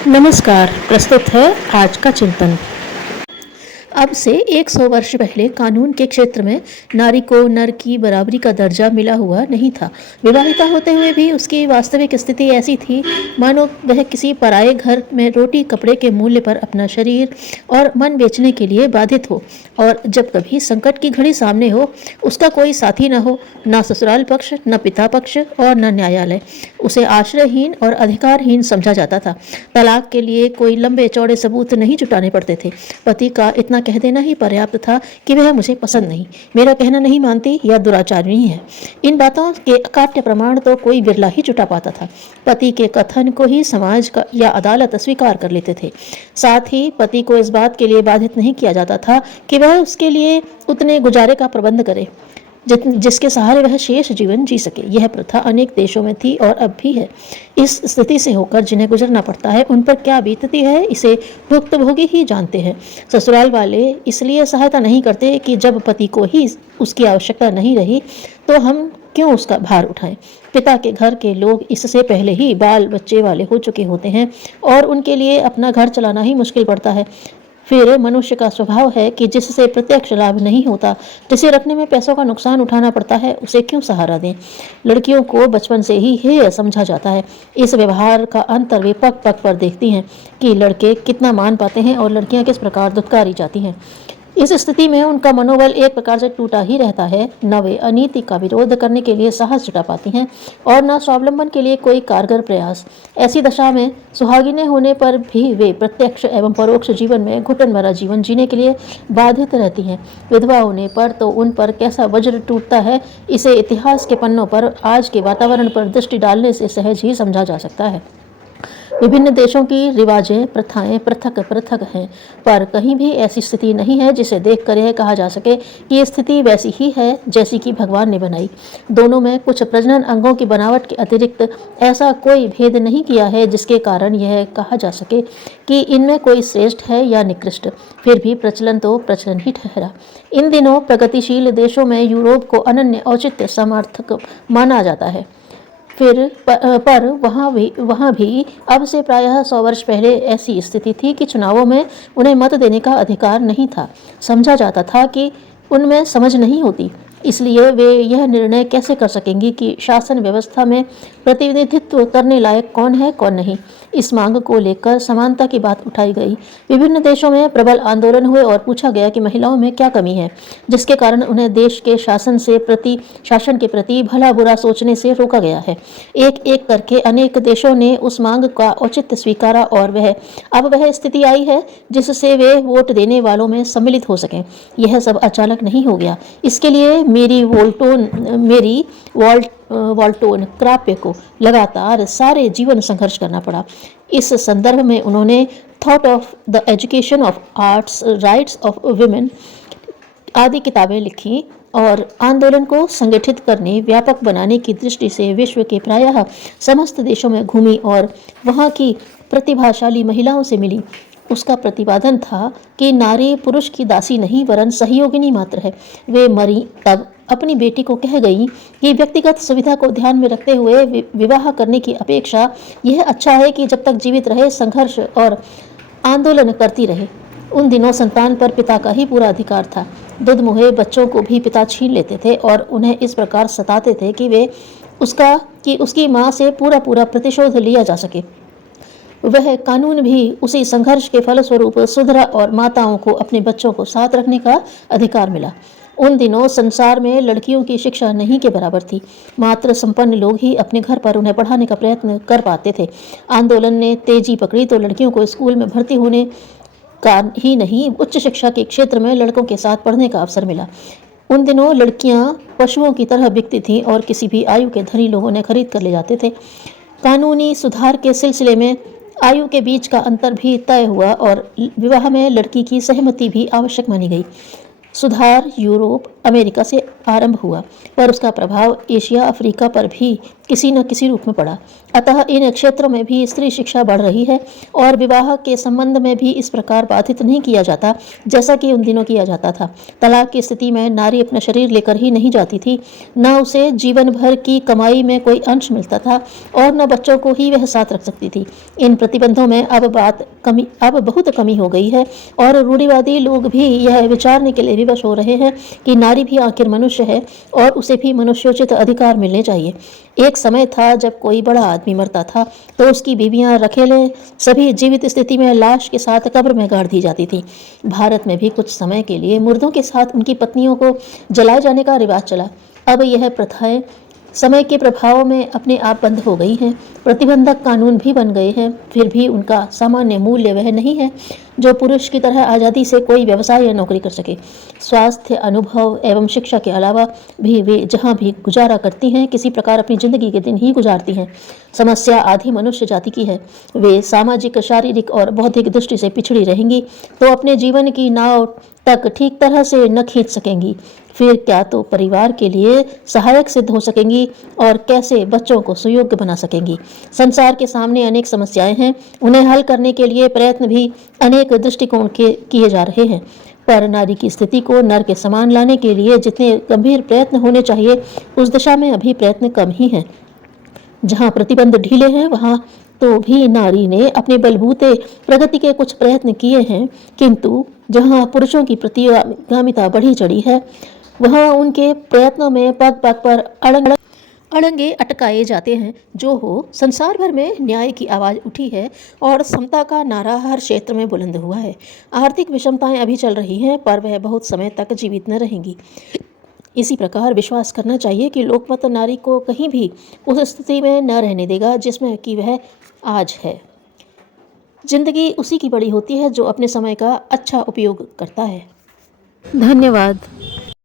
नमस्कार। प्रस्तुत है आज का चिंतन। अब से 100 वर्ष पहले कानून के क्षेत्र में नारी को नर की बराबरी का दर्जा मिला हुआ नहीं था। विवाहिता होते हुए भी उसकी वास्तविक स्थिति ऐसी थी मानो वह किसी पराये घर में रोटी कपड़े के मूल्य पर अपना शरीर और मन बेचने के लिए बाधित हो, और जब कभी संकट की घड़ी सामने हो, उसका कोई साथी न हो, न ससुराल पक्ष, न पिता पक्ष और न न्यायालय। उसे आश्रयहीन और अधिकारहीन समझा जाता था। तलाक के लिए कोई लंबे चौड़े सबूत नहीं जुटाने पड़ते थे। पति का इतना कह देना ही पर्याप्त था कि वह मुझे पसंद नहीं, मेरा कहना नहीं मानती या दुराचारिणी है। इन बातों के अकाट्य प्रमाण तो कोई बिरला ही जुटा पाता था। पति के कथन को ही समाज का या अदालत स्वीकार कर लेते थे। साथ ही पति को इस बात के लिए बाधित नहीं किया जाता था कि वह उसके लिए उतने गुजारे का प्रबंध करे जिसके सहारे वह शेष जीवन जी सके। यह प्रथा अनेक देशों में थी और अब भी है। इस स्थिति से होकर जिन्हें गुजरना पड़ता है उन पर क्या बीतती है, इसे भुक्तभोगी ही जानते हैं। ससुराल वाले इसलिए सहायता नहीं करते कि जब पति को ही उसकी आवश्यकता नहीं रही तो हम क्यों उसका भार उठाएं। पिता के घर के लोग इससे पहले ही बाल बच्चे वाले हो चुके होते हैं और उनके लिए अपना घर चलाना ही मुश्किल पड़ता है। फिर मनुष्य का स्वभाव है कि जिससे प्रत्यक्ष लाभ नहीं होता, जिसे रखने में पैसों का नुकसान उठाना पड़ता है, उसे क्यों सहारा दें। लड़कियों को बचपन से ही हेय समझा जाता है। इस व्यवहार का अंतर वे पग पग पर देखती हैं कि लड़के कितना मान पाते हैं और लड़कियां किस प्रकार दुत्कारी जाती हैं। इस स्थिति में उनका मनोबल एक प्रकार से टूटा ही रहता है। न वे अनीति का विरोध करने के लिए साहस जुटा पाती हैं और न स्वावलंबन के लिए कोई कारगर प्रयास। ऐसी दशा में सुहागिनें होने पर भी वे प्रत्यक्ष एवं परोक्ष जीवन में घुटन भरा जीवन जीने के लिए बाधित रहती हैं। विधवा होने पर तो उन पर कैसा वज्र टूटता है, इसे इतिहास के पन्नों पर आज के वातावरण पर दृष्टि डालने से सहज ही समझा जा सकता है। विभिन्न देशों की रिवाजें प्रथाएं पृथक पृथक हैं, पर कहीं भी ऐसी स्थिति नहीं है जिसे देखकर यह कहा जा सके कि ये स्थिति वैसी ही है जैसी कि भगवान ने बनाई। दोनों में कुछ प्रजनन अंगों की बनावट के अतिरिक्त ऐसा कोई भेद नहीं किया है जिसके कारण यह कहा जा सके कि इनमें कोई श्रेष्ठ है या निकृष्ट। फिर भी प्रचलन तो प्रचलन ही ठहरा। इन दिनों प्रगतिशील देशों में यूरोप को अनन्य औचित्य समर्थक माना जाता है। पर वहाँ भी अब से प्रायः 100 वर्ष पहले ऐसी स्थिति थी कि चुनावों में उन्हें मत देने का अधिकार नहीं था। समझा जाता था कि उनमें समझ नहीं होती, इसलिए वे यह निर्णय कैसे कर सकेंगी कि शासन व्यवस्था में प्रतिनिधित्व करने लायक कौन है कौन नहीं। इस मांग को लेकर समानता की बात उठाई गई। विभिन्न देशों में प्रबल आंदोलन हुए और पूछा गया कि महिलाओं में क्या कमी है जिसके कारण उन्हें देश के शासन के प्रति भला बुरा सोचने से रोका गया है। एक एक करके अनेक देशों ने उस मांग का औचित्य स्वीकारा और अब वह स्थिति आई है जिससे वे वोट देने वालों में सम्मिलित हो सकें। यह सब अचानक नहीं हो गया। इसके लिए मेरी वॉल्टोन क्राप्य को लगातार सारे जीवन संघर्ष करना पड़ा। इस संदर्भ में उन्होंने thought of the education of arts, rights of women आदि किताबें लिखी और आंदोलन को संगठित करने, व्यापक बनाने की दृष्टि से विश्व के प्रायः समस्त देशों में घूमी और वहाँ की प्रतिभाशाली महिलाओं से मिली। उसका प्रतिपादन था कि नारी पुरुष की दासी नहीं वरन सहयोगिनी मात्र है। वे मरी तब अपनी बेटी को कह गई कि व्यक्तिगत सुविधा को ध्यान में रखते हुए विवाह करने की अपेक्षा यह अच्छा है कि जब तक जीवित रहे संघर्ष और आंदोलन करती रहे। उन दिनों संतान पर पिता का ही पूरा अधिकार था। दुधमुहे बच्चों को भी पिता छीन लेते थे और उन्हें इस प्रकार सताते थे कि उसकी माँ से पूरा प्रतिशोध लिया जा सके। वह कानून भी उसी संघर्ष के फलस्वरूप सुधरा और माताओं को अपने बच्चों को साथ रखने का अधिकार मिला। उन दिनों संसार में लड़कियों की शिक्षा नहीं के बराबर थी। मात्र संपन्न लोग ही अपने घर पर उन्हें पढ़ाने का प्रयत्न कर पाते थे। आंदोलन ने तेजी पकड़ी तो लड़कियों को स्कूल में भर्ती होने का ही नहीं, उच्च शिक्षा के क्षेत्र में लड़कों के साथ पढ़ने का अवसर मिला। उन दिनों लड़कियां पशुओं की तरह बिकती थीं और किसी भी आयु के धनी लोगों ने खरीद कर ले जाते थे। कानूनी सुधार के सिलसिले में आयु के बीच का अंतर भी तय हुआ और विवाह में लड़की की सहमति भी आवश्यक मानी गई। सुधार यूरोप, अमेरिका से आरंभ हुआ, पर उसका प्रभाव एशिया, अफ्रीका पर भी किसी न किसी रूप में पड़ा। अतः इन क्षेत्रों में भी स्त्री शिक्षा बढ़ रही है और विवाह के संबंध में भी इस प्रकार बाधित नहीं किया जाता जैसा कि उन दिनों किया जाता था। तलाक की स्थिति में नारी अपना शरीर लेकर ही नहीं जाती थी, न उसे जीवन भर की कमाई में कोई अंश मिलता था और न बच्चों को ही वह साथ रख सकती थी। इन प्रतिबंधों में अब बहुत कमी हो गई है और रूढ़िवादी लोग भी यह विचारने के लिए विवश हो रहे हैं कि नारी भी आखिर मनुष्य है और उसे भी मनुष्योचित अधिकार मिलने चाहिए। एक समय था जब कोई बड़ा आदमी मरता था तो उसकी बीवियां, रखेलें सभी जीवित स्थिति में लाश के साथ कब्र में गाड़ दी जाती थी। भारत में भी कुछ समय के लिए मुर्दों के साथ उनकी पत्नियों को जलाए जाने का रिवाज चला। अब यह प्रथाएं समय के प्रभाव में अपने आप बंद हो गई हैं। प्रतिबंधक कानून भी बन गए हैं, फिर भी उनका सामान्य मूल्य वह नहीं है जो पुरुष की तरह आज़ादी से कोई व्यवसाय या नौकरी कर सके। स्वास्थ्य, अनुभव एवं शिक्षा के अलावा भी वे जहाँ भी गुजारा करती हैं किसी प्रकार अपनी जिंदगी के दिन ही गुजारती हैं। समस्या आधी मनुष्य जाति की है। वे सामाजिक, शारीरिक और बौद्धिक दृष्टि से पिछड़ी रहेंगी तो अपने जीवन की नाव तक ठीक तरह से न खींच सकेंगी, फिर क्या तो परिवार के लिए सहायक सिद्ध हो सकेंगी और कैसे बच्चों को सुयोग्य बना सकेंगी। संसार के सामने अनेक समस्याएं हैं, उन्हें हल करने के लिए प्रयत्न भी अनेक दृष्टिकोण के किए जा रहे हैं, पर नारी की स्थिति को नर के समान लाने के लिए जितने गंभीर प्रयत्न होने चाहिए उस दिशा में अभी प्रयत्न कम ही हैं। जहाँ प्रतिबंध ढीले हैं वहाँ तो भी नारी ने अपने बलबूते प्रगति के कुछ प्रयत्न किए हैं, किंतु जहाँ पुरुषों की प्रतिगामिता बढ़ी चढ़ी है वहाँ उनके प्रयत्नों में पग पग पर अड़ंगे अटकाए जाते हैं। जो हो, संसार भर में न्याय की आवाज़ उठी है और समता का नारा हर क्षेत्र में बुलंद हुआ है। आर्थिक विषमताएं अभी चल रही हैं पर वह बहुत समय तक जीवित न रहेंगी। इसी प्रकार विश्वास करना चाहिए कि लोकमत नारी को कहीं भी उस स्थिति में न रहने देगा जिसमें कि वह आज है। जिंदगी उसी की बड़ी होती है जो अपने समय का अच्छा उपयोग करता है। धन्यवाद।